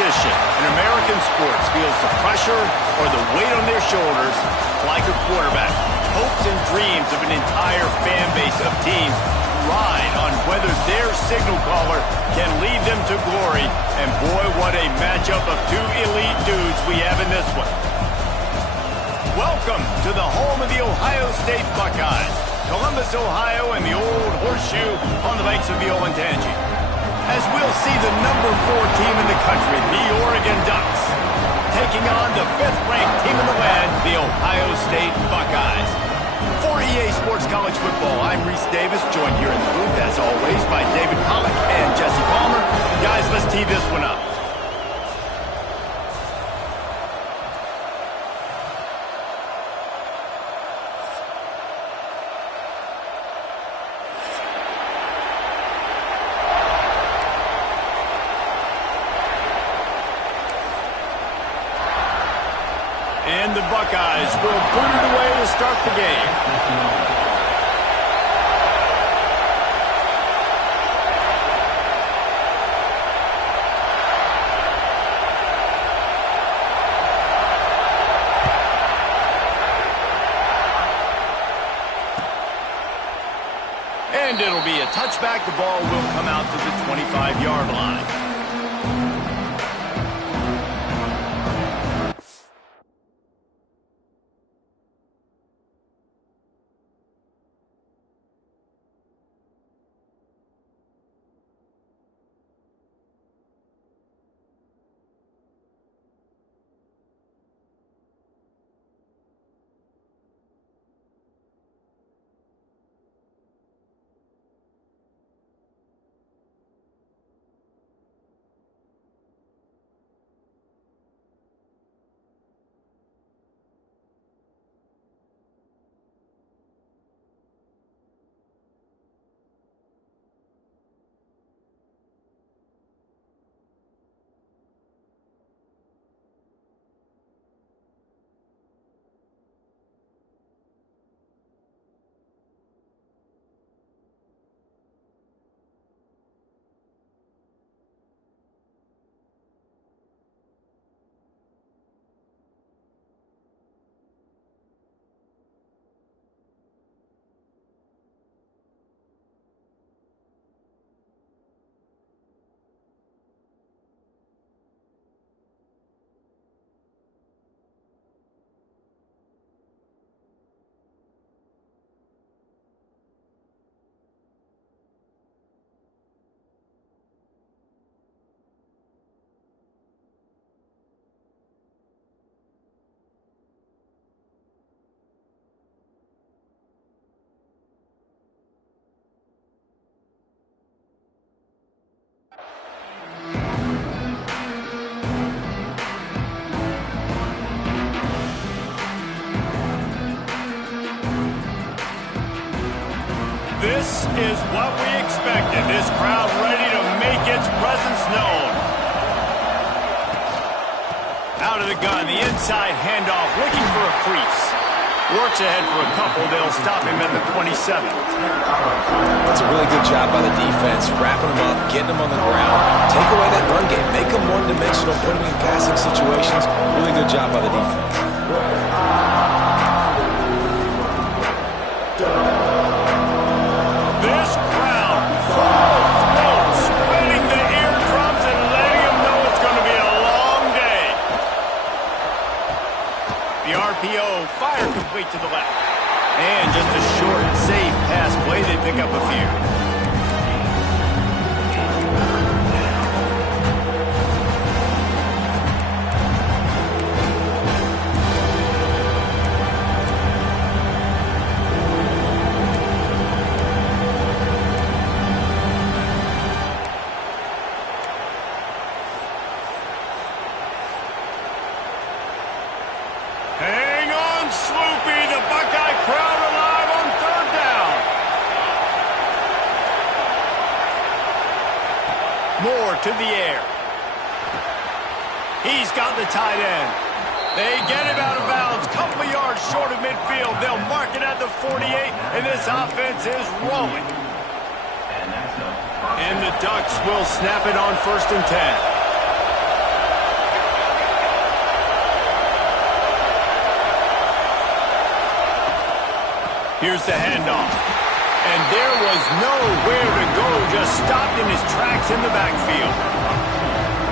position in American sports feels the pressure or the weight on their shoulders like a quarterback. Hopes and dreams of an entire fan base of teams ride on whether their signal caller can lead them to glory. And boy, what a matchup of two elite dudes we have in this one. Welcome to the home of the Ohio State Buckeyes, Columbus, Ohio, and the old horseshoe on the banks of the Olentangy. As we'll see the number 4 team in the country, the Oregon Ducks, taking on the 5th-ranked team in the land, the Ohio State Buckeyes. For EA Sports College Football, I'm Reese Davis, joined here in the booth, as always, by David Pollack and Jesse Palmer. Guys, let's tee this one up. And the Buckeyes will boot it away to start the game. And it'll be a touchback. The ball will come out to the 25-yard line. This is what we expected. This crowd ready to make its presence known. Out of the gun, the inside handoff, looking for a crease. Works ahead for a couple. They'll stop him at the 27. That's a really good job by the defense, wrapping him up, getting him on the ground. Take away that run game, make him one-dimensional, put him in passing situations. Really good job by the defense. This crowd, full throat, spreading the eardrums and letting them know it's going to be a long day. The RPO, fire complete to the left. And just a short, safe pass play. They pick up a few. Hang on, Sloopy. The Buckeye crowd alive on third down. Moore to the air. He's got the tight end. They get him out of bounds. Couple of yards short of midfield. They'll mark it at the 48, and this offense is rolling. And the Ducks will snap it on 1st and 10. Here's the handoff. And there was nowhere to go, just stopped in his tracks in the backfield.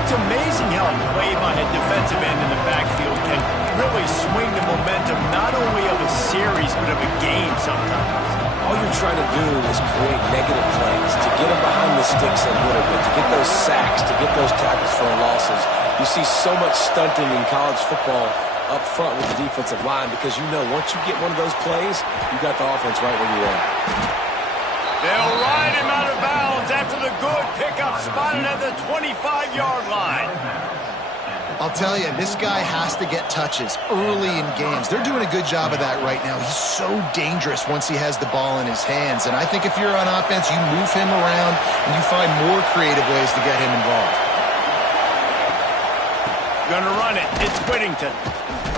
It's amazing how a play by a defensive end in the backfield can really swing the momentum not only of a series, but of a game sometimes. All you're trying to do is create negative plays, to get them behind the sticks a little bit, to get those sacks, to get those tackles for losses. You see so much stunting in college football up front with the defensive line because you know once you get one of those plays, you got the offense right where you want. They'll ride him out of bounds after the good pickup spotted at the 25-yard line. I'll tell you, this guy has to get touches early in games. They're doing a good job of that right now. He's so dangerous once he has the ball in his hands. And I think if you're on offense, you move him around and you find more creative ways to get him involved. Gonna run it. It's Whittington.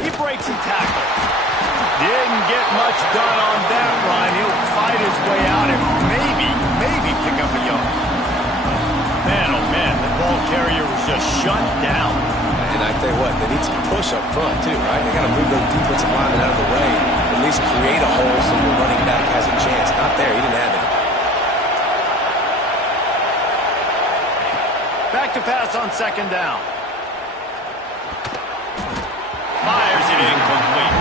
He breaks a tackle. Didn't get much done on that run. He'll fight his way out and maybe pick up a yard. Man, oh man, the ball carrier was just shut down. And I tell you what, they need some push up front too, right? They got to move those defensive linemen out of the way, at least create a hole so your running back has a chance. Not there, he didn't have it. Back to pass on second down. Fires it incomplete.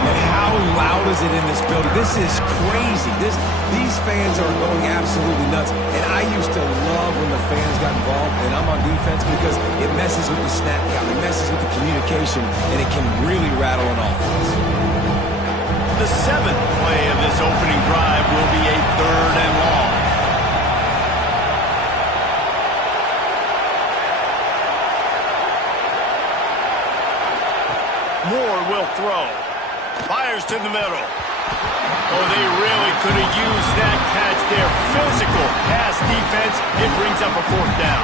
And how loud is it in this building? This is crazy. These fans are going absolutely nuts. And I used to love when the fans got involved, and I'm on defense because it messes with the snap count, it messes with the communication, and it can really rattle an offense. The seventh play of this opening drive will be a 3rd and long. Moore will throw. Fires to the middle. Oh, they really could have used that catch there. Physical pass defense. It brings up a 4th down.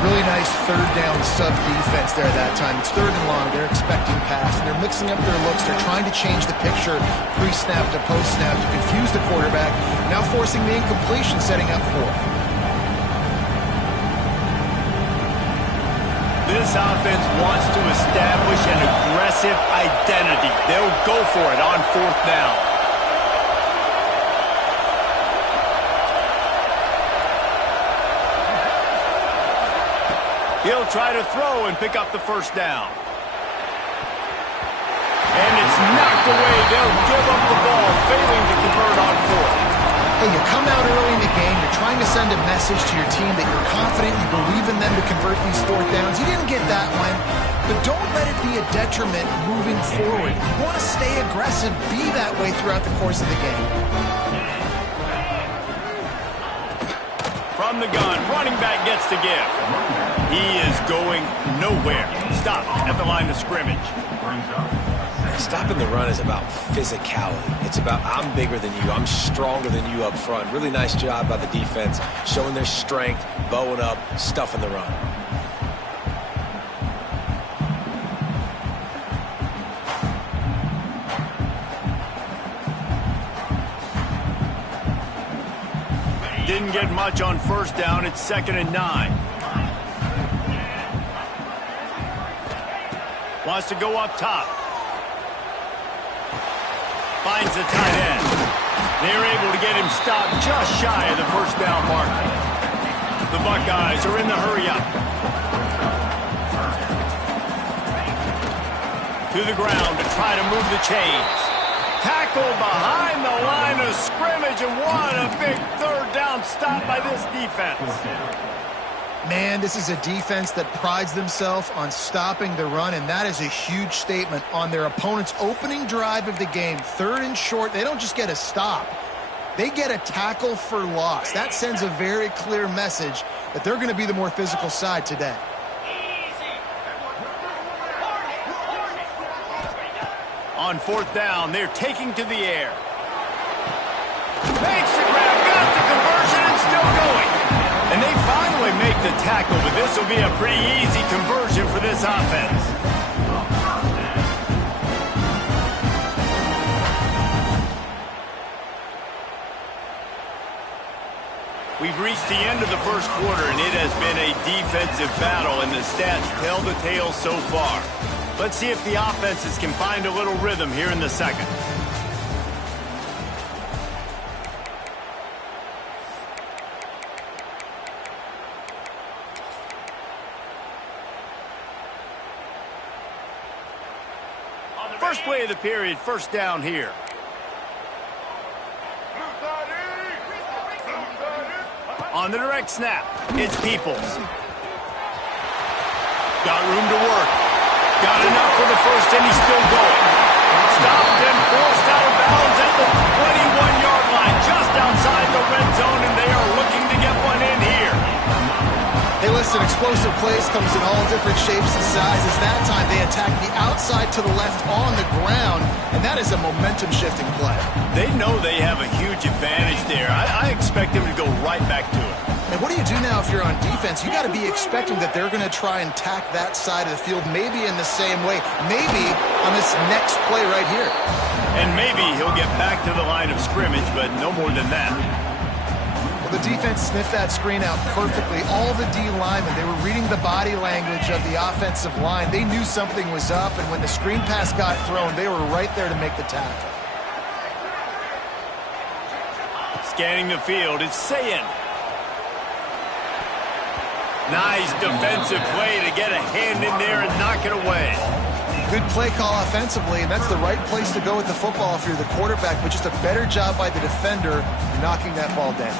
Really nice 3rd down sub-defense there that time. It's 3rd and long. They're expecting pass, and they're mixing up their looks. They're trying to change the picture pre-snap to post-snap to confuse the quarterback, now forcing the incompletion, setting up 4th. This offense wants to establish an aggressive identity. They'll go for it on 4th down. He'll try to throw and pick up the 1st down. And it's knocked away. They'll give up the ball, failing to convert on 4th. Hey, you come out early in the game, you're trying to send a message to your team that you're confident, you believe in them to convert these 4th downs. You didn't get that one, but don't let it be a detriment moving forward. You want to stay aggressive, be that way throughout the course of the game. From the gun, running back gets to give. He is going nowhere. Stop at the line of scrimmage. Stopping the run is about physicality. It's about I'm bigger than you, I'm stronger than you up front. Really nice job by the defense, showing their strength, bowing up, stuffing the run. Didn't get much on 1st down. It's 2nd and 9. Wants to go up top. Finds the tight end. They're able to get him stopped just shy of the 1st down mark. The Buckeyes are in the hurry-up. To the ground to try to move the chains. Tackle behind the line of scrimmage, and what a big 3rd down stop by this defense. Man, this is a defense that prides themselves on stopping the run, and that is a huge statement on their opponent's opening drive of the game. 3rd and short, they don't just get a stop. They get a tackle for loss. That sends a very clear message that they're going to be the more physical side today. On 4th down, they're taking to the air. Makes the grab, got the conversion, and still going. And they finally make the tackle, but this will be a pretty easy conversion for this offense. We've reached the end of the 1st quarter, and it has been a defensive battle, and the stats tell the tale so far. Let's see if the offenses can find a little rhythm here in the 2nd. First play of the period, first down here. On the direct snap, it's Peoples. Got room to work. Got enough for the first, and he's still going. Stopped and forced out of bounds at the 21-yard line, just outside the red zone, and they are looking to get one in here. Hey, listen, explosive plays comes in all different shapes and sizes. That time they attack the outside to the left on the ground, and that is a momentum-shifting play. They know they have a huge advantage there. I expect them to go right back to it. And what do you do now if you're on defense? You got to be expecting that they're going to try and tack that side of the field, maybe in the same way, maybe on this next play right here. And maybe he'll get back to the line of scrimmage, but no more than that. Well, the defense sniffed that screen out perfectly. All the D linemen, they were reading the body language of the offensive line. They knew something was up, and when the screen pass got thrown, they were right there to make the tackle. Scanning the field, it's Sayin. Nice defensive play to get a hand in there and knock it away. Good play call offensively, and that's the right place to go with the football if you're the quarterback, but just a better job by the defender knocking that ball down.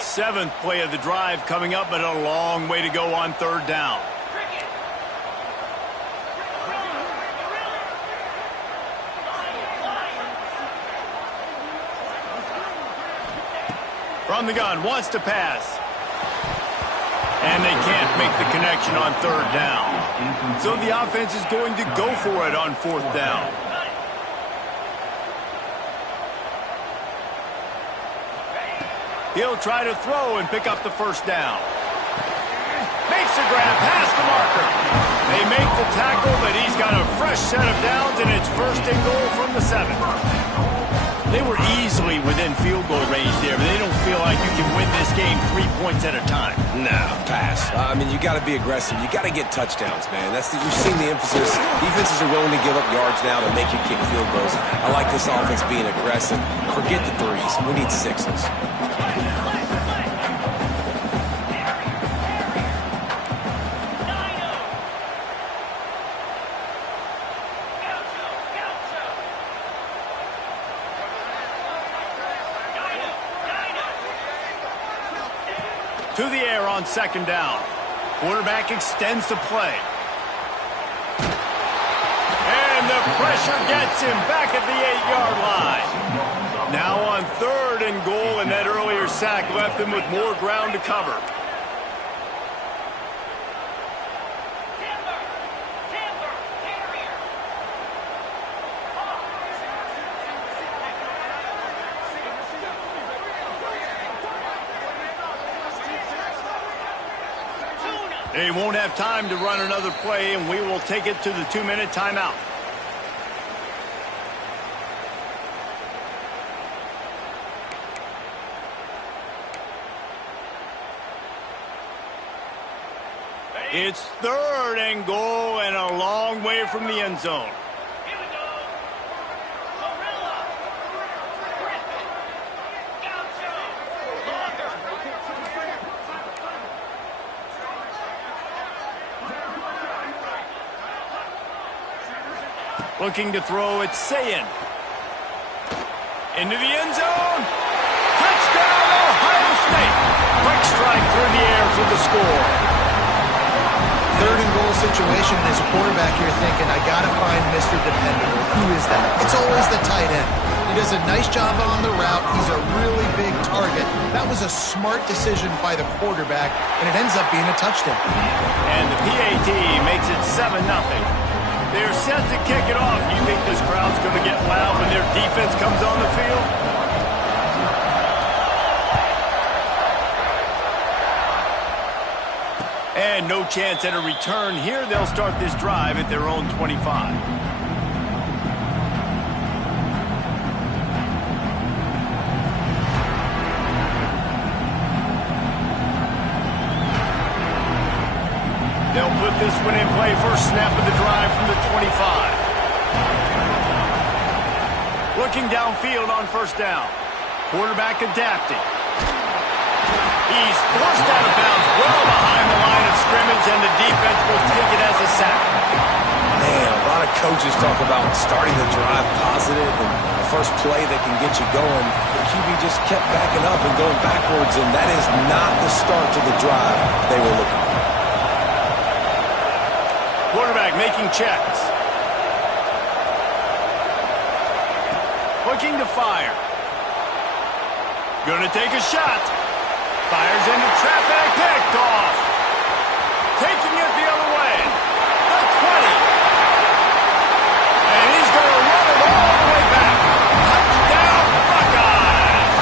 Seventh play of the drive coming up, but a long way to go on third down. From the gun, wants to pass. And they can't make the connection on third down. So the offense is going to go for it on fourth down. He'll try to throw and pick up the first down. Makes a grab past the marker. They make the tackle, but he's got a fresh set of downs, and it's first and goal from the 7. They were easily within field goal range there, but they don't feel like you can win this game 3 points at a time. No, pass. I mean, you got to be aggressive. You got to get touchdowns, man. You've seen the emphasis. Defenses are willing to give up yards now to make you kick field goals. I like this offense being aggressive. Forget the threes. We need sixes. To the air on second down. Quarterback extends the play. And the pressure gets him back at the 8-yard line. Now on third and goal, and that earlier sack left him with more ground to cover. They won't have time to run another play, and we will take it to the 2-minute timeout. It's third and goal and a long way from the end zone. Looking to throw, it's Sayin. Into the end zone. Touchdown, Ohio State. Quick strike through the air for the score. Third and goal situation, as a quarterback, you're thinking, I got to find Mr. Dependable. Who is that? It's always the tight end. He does a nice job on the route. He's a really big target. That was a smart decision by the quarterback, and it ends up being a touchdown. And the PAT makes it 7-0. They're set to kick it off. You think this crowd's going to get loud when their defense comes on the field? And no chance at a return here. They'll start this drive at their own 25. They'll put this one in play. First snap of the drive from the 25. Looking downfield on first down. Quarterback adapting. He's forced out of bounds well behind the line of scrimmage, and the defense will take it as a sack. Man, a lot of coaches talk about starting the drive positive and the first play that can get you going. The QB just kept backing up and going backwards, and that is not the start to the drive they were looking for. Quarterback making checks. Looking to fire. Gonna take a shot. Fires into traffic, picked off. Taking it the other way. The 20. And he's going to run it all the way back. Touchdown, Buckeyes.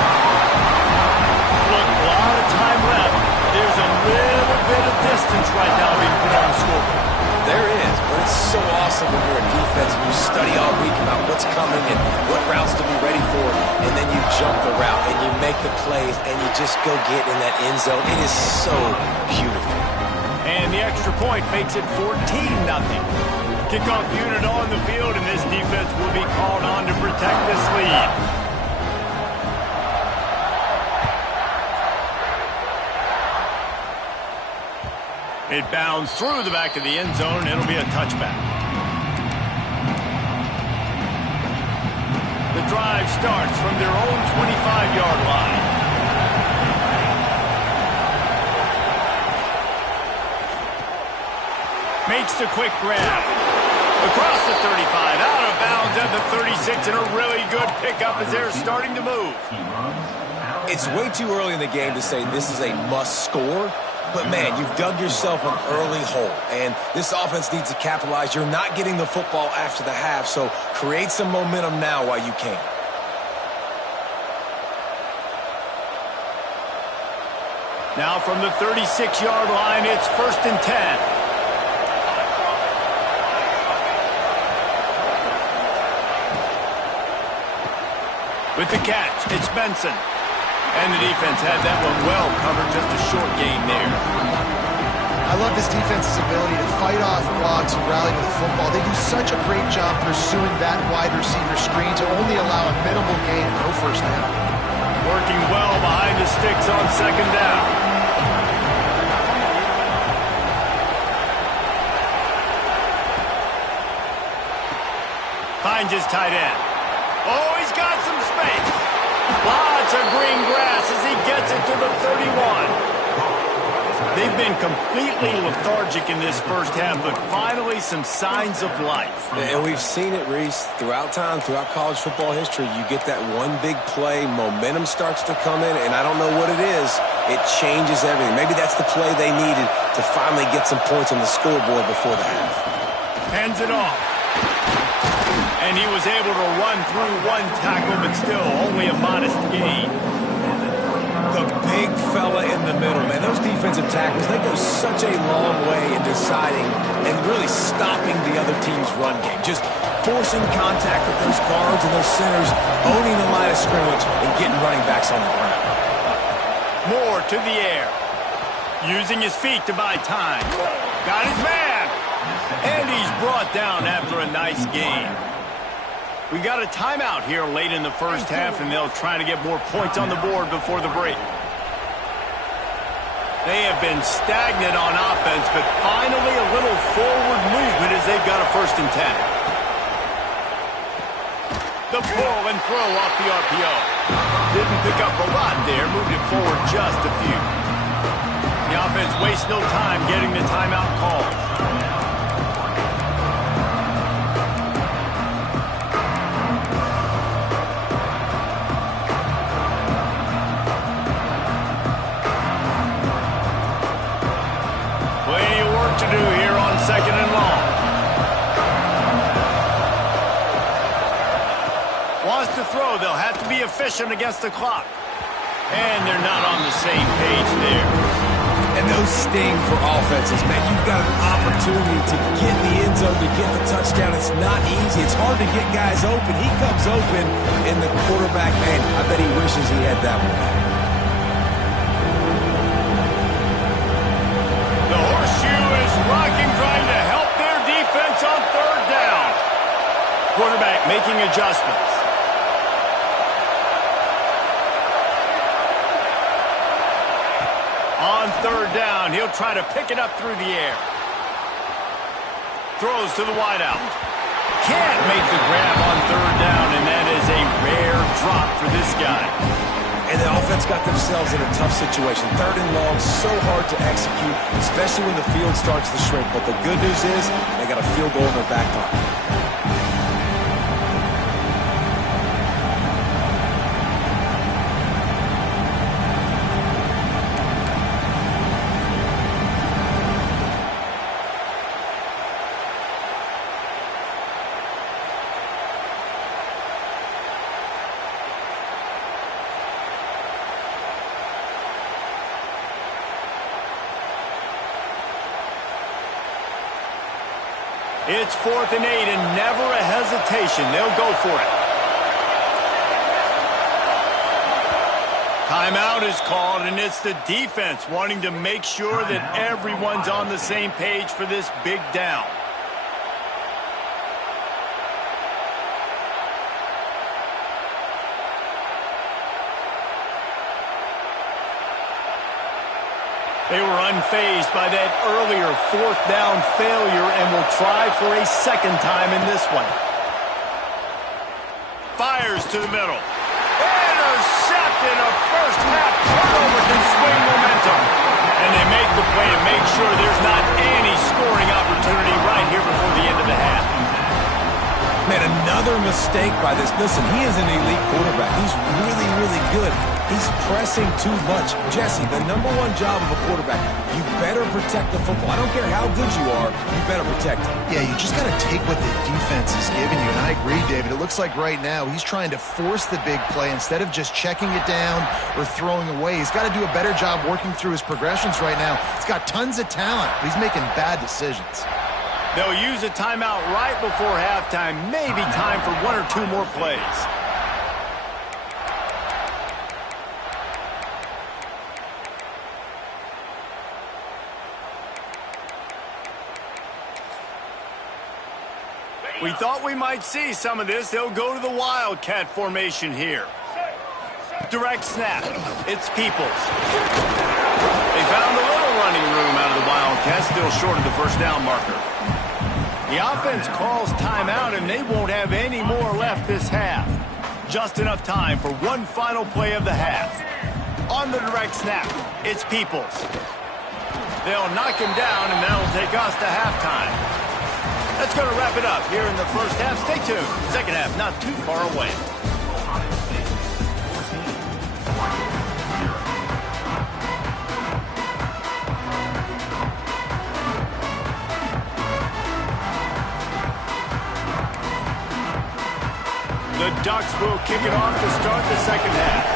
Look, a lot of time left. There's a little bit of distance right now being put on the scoreboard. There is, but it's so awesome when you're a defense and you study all week about what's coming and what routes to be ready for, and then you jump the route and you make the plays and you just go get in that end zone. It is so beautiful. And the extra point makes it 14-0. Kickoff unit on the field, and this defense will be called on to protect this lead. It bounds through the back of the end zone, and it'll be a touchback. The drive starts from their own 25-yard line. Makes the quick grab. Across the 35, out of bounds at the 36, and a really good pickup as they're starting to move. It's way too early in the game to say this is a must score. But, man, you've dug yourself an early hole, and this offense needs to capitalize. You're not getting the football after the half, so create some momentum now while you can. Now from the 36-yard line, it's 1st and 10. With the catch, it's Benson. And the defense had that one well covered, just a short gain there. I love this defense's ability to fight off blocks and rally to the football. They do such a great job pursuing that wide receiver screen to only allow a minimal gain and no first down. Working well behind the sticks on 2nd down. Finds his tight end. Oh, he's got some space. Lots of green grass as he gets it to the 31. They've been completely lethargic in this first half, but finally some signs of life. And we've seen it, Reese, throughout time, throughout college football history. You get that one big play, momentum starts to come in, and I don't know what it is. It changes everything. Maybe that's the play they needed to finally get some points on the scoreboard before the half. Hands it off. And he was able to run through one tackle, but still only a modest gain. The big fella in the middle, man. Those defensive tackles, they go such a long way in deciding and really stopping the other team's run game. Just forcing contact with those guards and those centers, owning the line of scrimmage, and getting running backs on the ground. Moore to the air. Using his feet to buy time. Got his man. And he's brought down after a nice gain. We got a timeout here late in the first half, and they'll try to get more points on the board before the break. They have been stagnant on offense, but finally a little forward movement as they've got a 1st and 10. The pull and throw off the RPO. Didn't pick up a lot there, moved it forward just a few. The offense wastes no time getting the timeout called. To do here on 2nd and long. Wants to throw. They'll have to be efficient against the clock. And they're not on the same page there. And those sting for offenses, man. You've got an opportunity to get in the end zone, to get the touchdown. It's not easy. It's hard to get guys open. He comes open, and the quarterback, man, I bet he wishes he had that one. Rocking, trying to help their defense on 3rd down. Quarterback making adjustments. third down. He'll try to pick it up through the air. Throws to the wideout. Can't make the grab on third down, and that is a rare drop for this guy. And the offense got themselves in a tough situation. Third and long, so hard to execute, especially when the field starts to shrink. But the good news is they got a field goal in their back pocket. It's 4th and 8 and never a hesitation. They'll go for it. Timeout is called, and it's the defense wanting to make sure that everyone's on the same page for this big down. They were unfazed by that earlier 4th down failure and will try for a second time in this one. Fires to the middle. Intercepted. A first half turnover can swing momentum. And they make the play to make sure there's not any scoring opportunity right here before the end of the half. Man, another mistake by this. Listen, he is an elite quarterback. He's really, really good. He's pressing too much. Jesse, the number one job of a quarterback, you better protect the football. I don't care how good you are, you better protect it. Yeah, you just got to take what the defense is giving you. And I agree, David. It looks like right now he's trying to force the big play instead of just checking it down or throwing away. He's got to do a better job working through his progressions right now. He's got tons of talent, but he's making bad decisions. They'll use a timeout right before halftime. Maybe time for one or two more plays. We thought we might see some of this. They'll go to the Wildcat formation here. Direct snap. It's Peoples. They found a little running room out of the Wildcats, still short of the first down marker. The offense calls timeout, and they won't have any more left this half. Just enough time for one final play of the half. On the direct snap, it's Peoples. They'll knock him down, and that'll take us to halftime. That's going to wrap it up here in the first half. Stay tuned. Second half not too far away. The Ducks will kick it off to start the second half.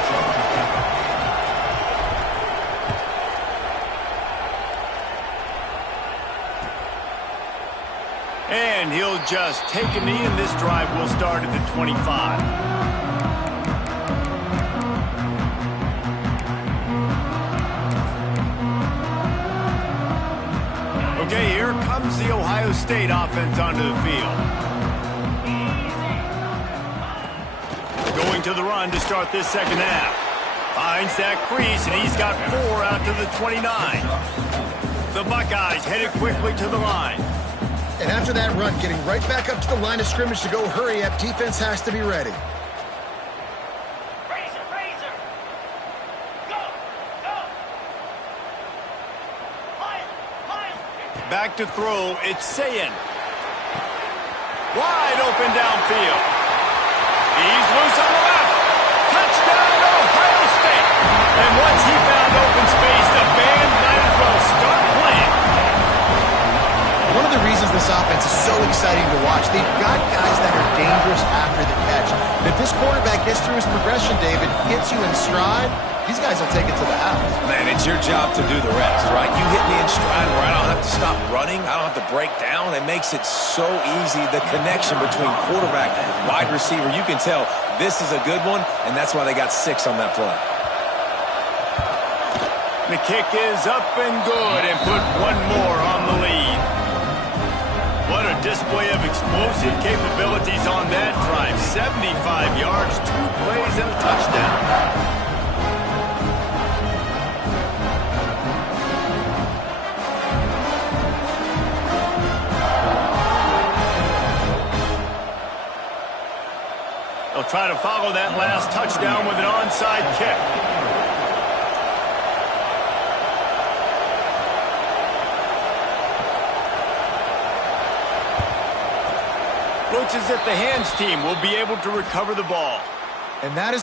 And he'll just take a knee, and this drive will start at the 25. Okay, here comes the Ohio State offense onto the field. Going to the run to start this second half. Finds that crease, and he's got 4 out to the 29. The Buckeyes headed quickly to the line. And after that run, getting right back up to the line of scrimmage to go hurry up, defense has to be ready. Razor. Go. Mile. Back to throw, it's Sayin. Wide open downfield. He's loose on the left. Touchdown, Ohio State. And once he found open space, the band might as well start playing. One of the reasons this offense is so exciting to watch, they've got guys that are dangerous after the catch. And if this quarterback gets through his progression, David, gets you in stride, these guys will take it to the house. Man, it's your job to do the rest, right? You hit me in stride where I don't have to stop running. I don't have to break down. It makes it so easy, the connection between quarterback and wide receiver. You can tell this is a good one, and that's why they got 6 on that play. The kick is up and good, and put one more on the lead. What a display of explosive capabilities on that drive. 75 yards, 2 plays, and a touchdown. They'll try to follow that last touchdown with an onside kick. Looks as if the hands team will be able to recover the ball. And that is